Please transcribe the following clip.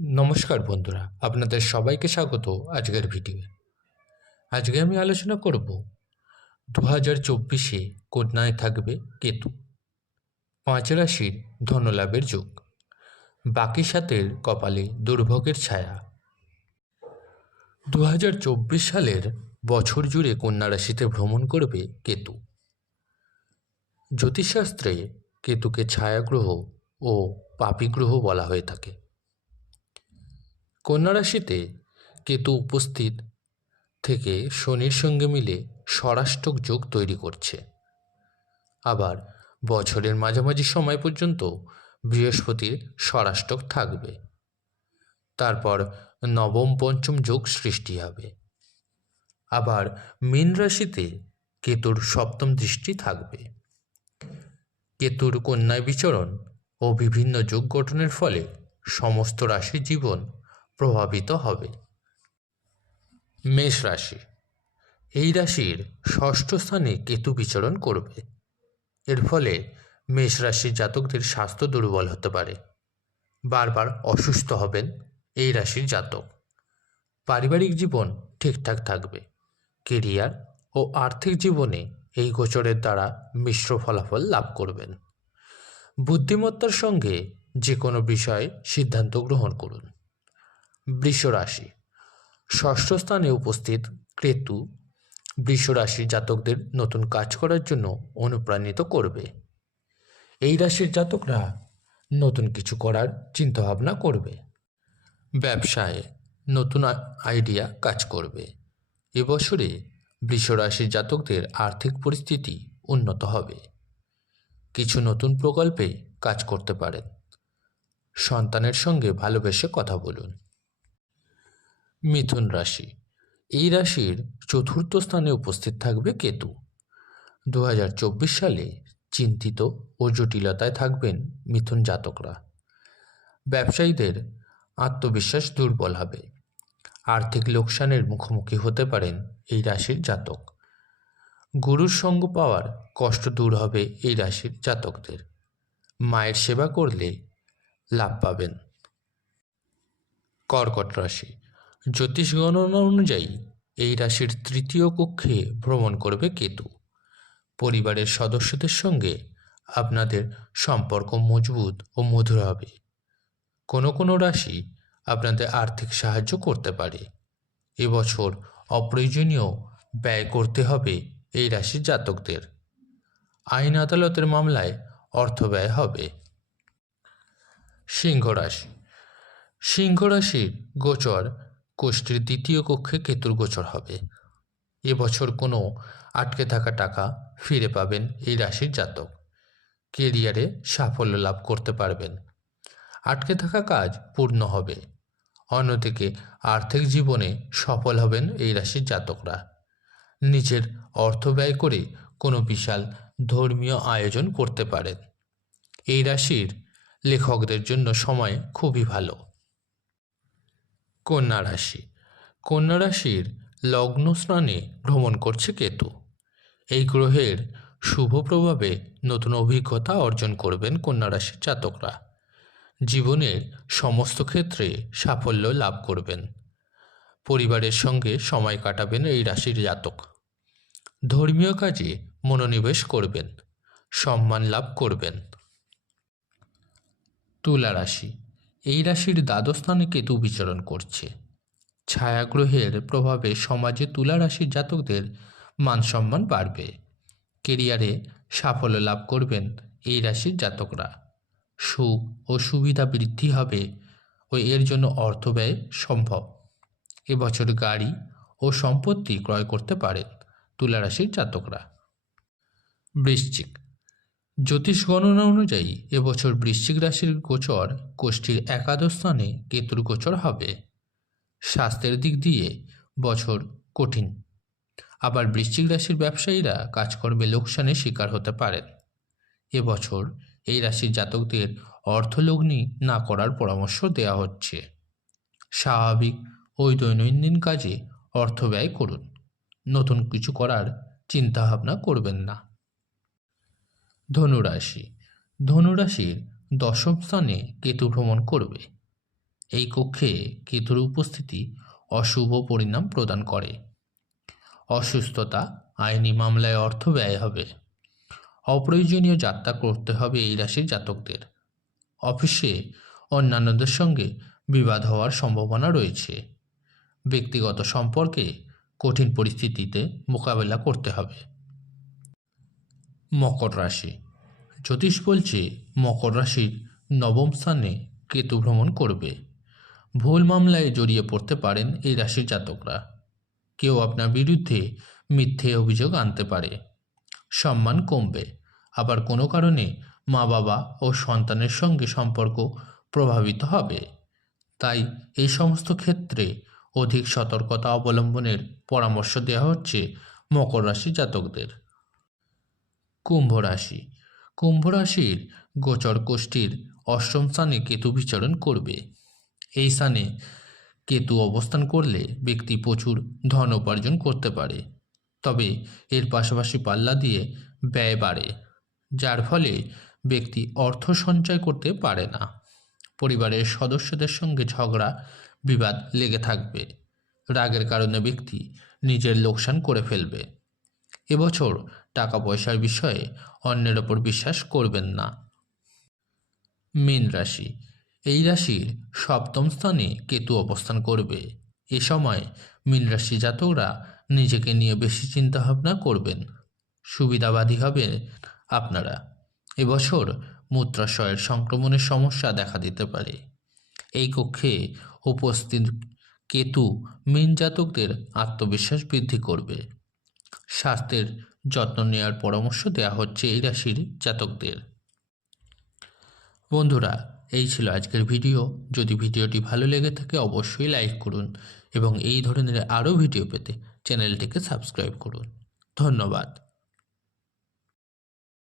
নমস্কার বন্ধুরা, আপনাদের সবাইকে স্বাগত আজকের ভিডিও। আজকে আমি আলোচনা করব 2024-এ কন্যায় থাকবে কেতু, 5 রাশির ধনলাভের যোগ, বাকি সাতের কপালে দুর্ভোগের ছায়া। 2024 সালের বছর জুড়ে কন্যা রাশিতে ভ্রমণ করবে কেতু। জ্যোতিষশাস্ত্রে কেতুকে ছায়াগ্রহ ও পাপী গ্রহ বলা হয়ে থাকে। কন্যা রাশিতে কেতু উপস্থিত থেকে শনির সঙ্গে মিলে ষড়াষ্টক যোগ তৈরি করছে। আবার বছরের মাঝামাঝি সময় পর্যন্ত বৃহস্পতির ষড়াষ্টক থাকবে। তারপর নবম পঞ্চম যোগ সৃষ্টি হবে। আবার মীন রাশিতে কেতুর সপ্তম দৃষ্টি থাকবে। কেতুর কন্যায় বিচরণ ও বিভিন্ন যোগ গঠনের ফলে সমস্ত রাশির জীবন প্রভাবিত হবে। মেষ রাশি, এই রাশির ষষ্ঠ স্থানে কেতু বিচরণ করবে। এর ফলে মেষ রাশির জাতকদের স্বাস্থ্য দুর্বল হতে পারে, বারবার অসুস্থ হবেন এই রাশির জাতক। পারিবারিক জীবন ঠিকঠাক থাকবে। কেরিয়ার ও আর্থিক জীবনে এই গোচরের দ্বারা মিশ্র ফলাফল লাভ করবেন। বুদ্ধিমত্তার সঙ্গে যে কোনো বিষয়ে সিদ্ধান্ত গ্রহণ করুন। বৃষ রাশি, ষষ্ঠ স্থানে উপস্থিত কেতু বৃষ রাশির জাতকদের নতুন কাজ করার জন্য অনুপ্রাণিত করবে। এই রাশির জাতকরা নতুন কিছু করার চিন্তাভাবনা করবে। ব্যবসায় নতুন আইডিয়া কাজ করবে। এবছরে বৃষ রাশির জাতকদের আর্থিক পরিস্থিতি উন্নত হবে। কিছু নতুন প্রকল্পে কাজ করতে পারেন। সন্তানের সঙ্গে ভালোবেসে কথা বলুন। মিথুন রাশি, এই রাশির চতুর্থ স্থানে উপস্থিত থাকবে কেতু। 2024 সালে চিন্তিত ও জটিলতায় থাকবেন মিথুন জাতকরা। ব্যবসায়ীদের আত্মবিশ্বাস দুর্বল হবে। আর্থিক লোকসানের মুখোমুখি হতে পারেন এই রাশির জাতক। গুরুর সঙ্গ পাওয়ার কষ্ট দূর হবে এই রাশির জাতকদের। মায়ের সেবা করলে লাভ পাবেন। কর্কট রাশি, জ্যোতিষ গণনা অনুযায়ী এই রাশির তৃতীয় কক্ষে ভ্রমণ করবে কেতু। পরিবারের সদস্যদের সঙ্গে আপনাদের সম্পর্ক মজবুত ও মধুর হবে। কোনো কোনো রাশি আপনাদের আর্থিক সাহায্য করতে পারে। এবছর অপ্রয়োজনীয় ব্যয় করতে হবে এই রাশির জাতকদের। আইন আদালতের মামলায় অর্থ ব্যয় হবে। সিংহ রাশি, সিংহ রাশির গোচর কোষ্ঠীর দ্বিতীয় কক্ষে কেতুর গোচর হবে। এবছর কোনো আটকে থাকা টাকা ফিরে পাবেন এই রাশির জাতক। কেরিয়ারে সাফল্য লাভ করতে পারবেন। আটকে থাকা কাজ পূর্ণ হবে। অন্যদিকে আর্থিক জীবনে সফল হবেন এই রাশির জাতকরা। নিজের অর্থ ব্যয় করে কোনো বিশাল ধর্মীয় আয়োজন করতে পারেন। এই রাশির লেখকদের জন্য সময় খুবই ভালো। কন্যা রাশি, কন্যা রাশির লগ্ন স্থানে ভ্রমণ করছে কেতু। এই গ্রহের শুভ প্রভাবে নতুন অভিজ্ঞতা অর্জন করবেন কন্যা রাশির জাতকরা। জীবনের সমস্ত ক্ষেত্রে সাফল্য লাভ করবেন। পরিবারের সঙ্গে সময় কাটাবেন এই রাশির জাতক। ধর্মীয় কাজে মনোনিবেশ করবেন। সম্মান লাভ করবেন। তুলা রাশি, এই রাশির দ্বাদশ স্থানে কেতু বিচরণ করছে। ছায়াগ্রহের প্রভাবে সমাজে তুলা রাশির জাতকদের মান সম্মান বাড়বে। কেরিয়ারে সাফল্য লাভ করবেন এই রাশির জাতকরা। সুখ ও সুবিধা বৃদ্ধি হবে ও এর জন্য অর্থ ব্যয় সম্ভব। এবছর গাড়ি ও সম্পত্তি ক্রয় করতে পারেন তুলা রাশির জাতকরা। বৃশ্চিক, জ্যোতিষ গণনা অনুযায়ী এবছর বৃশ্চিক রাশির গোচর কোষ্ঠীর একাদশ স্থানে কেতুর গোচর হবে। স্বাস্থ্যের দিক দিয়ে বছর কঠিন। আবার বৃশ্চিক রাশির ব্যবসায়ীরা কাজকর্মে লোকসানের শিকার হতে পারেন। এবছর এই রাশির জাতকদের অর্থলগ্নি না করার পরামর্শ দেওয়া হচ্ছে। স্বাভাবিক ও দৈনন্দিন কাজে অর্থ ব্যয় করুন। নতুন কিছু করার চিন্তাভাবনা করবেন না। ধনুরাশি, ধনুরাশির দশম স্থানে কেতু ভ্রমণ করবে। এই কক্ষে কেতুর উপস্থিতি অশুভ পরিণাম প্রদান করে। অসুস্থতা, আইনি মামলায় অর্থ ব্যয় হবে। অপ্রয়োজনীয় যাত্রা করতে হবে এই রাশির জাতকদের। অফিসে অন্যান্যদের সঙ্গে বিবাদ হওয়ার সম্ভাবনা রয়েছে। ব্যক্তিগত সম্পর্কে কঠিন পরিস্থিতিতে মোকাবেলা করতে হবে। মকর রাশি। জ্যোতিষ বলছে মকর রাশির নবম স্থানে কেতু ভ্রমণ করবে। ভুল মামলায় জড়িয়ে পড়তে পারেন এই রাশির জাতকরা। কেউ আপনার বিরুদ্ধে মিথ্যে অভিযোগ আনতে পারে। সম্মান কমবে। আবার কোনো কারণে মা বাবা ও সন্তানের সঙ্গে সম্পর্ক প্রভাবিত হবে। তাই এই সমস্ত ক্ষেত্রে অধিক সতর্কতা অবলম্বনের পরামর্শ দেওয়া হচ্ছে মকর রাশি জাতকদের। কুম্ভ রাশি। কুম্ভ রাশির গোচর কোষ্ঠীর অষ্টম স্থানে কেতু বিচরণ করবে। এই স্থানে কেতু অবস্থান করলে ব্যক্তি প্রচুর ধন উপার্জন করতে পারে, তবে এর পাশাপাশি পাল্লা দিয়ে ব্যয় বাড়ে, যার ফলে ব্যক্তি অর্থ সঞ্চয় করতে পারে না। পরিবারের সদস্যদের সঙ্গে ঝগড়া বিবাদ লেগে থাকবে। রাগের কারণে ব্যক্তি নিজের লোকসান করে ফেলবে। এবছর টাকা পয়সার বিষয়ে অন্যের ওপর বিশ্বাস করবেন না। মীন রাশি। এই রাশির সপ্তম স্থানে কেতু অবস্থান করবে। এ সময় মীন রাশি জাতকরা নিজেকে নিয়ে বেশি চিন্তাভাবনা করবেন। সুবিধাবাদী হবে আপনারা। এবছর মূত্রাশয়ের সংক্রমণের সমস্যা দেখা দিতে পারে। এই কক্ষে উপস্থিত কেতু মীন জাতকদের আত্মবিশ্বাস বৃদ্ধি করবে। স্বাস্থ্যের যত্ন নেওয়ার পরামর্শ দেওয়া হচ্ছে এই রাশির জাতকদের। বন্ধুরা, এই ছিল আজকের ভিডিও। যদি ভিডিওটি ভালো লেগে থাকে অবশ্যই লাইক করুন এবং এই ধরনের আরও ভিডিও পেতে চ্যানেলটিকে সাবস্ক্রাইব করুন। ধন্যবাদ।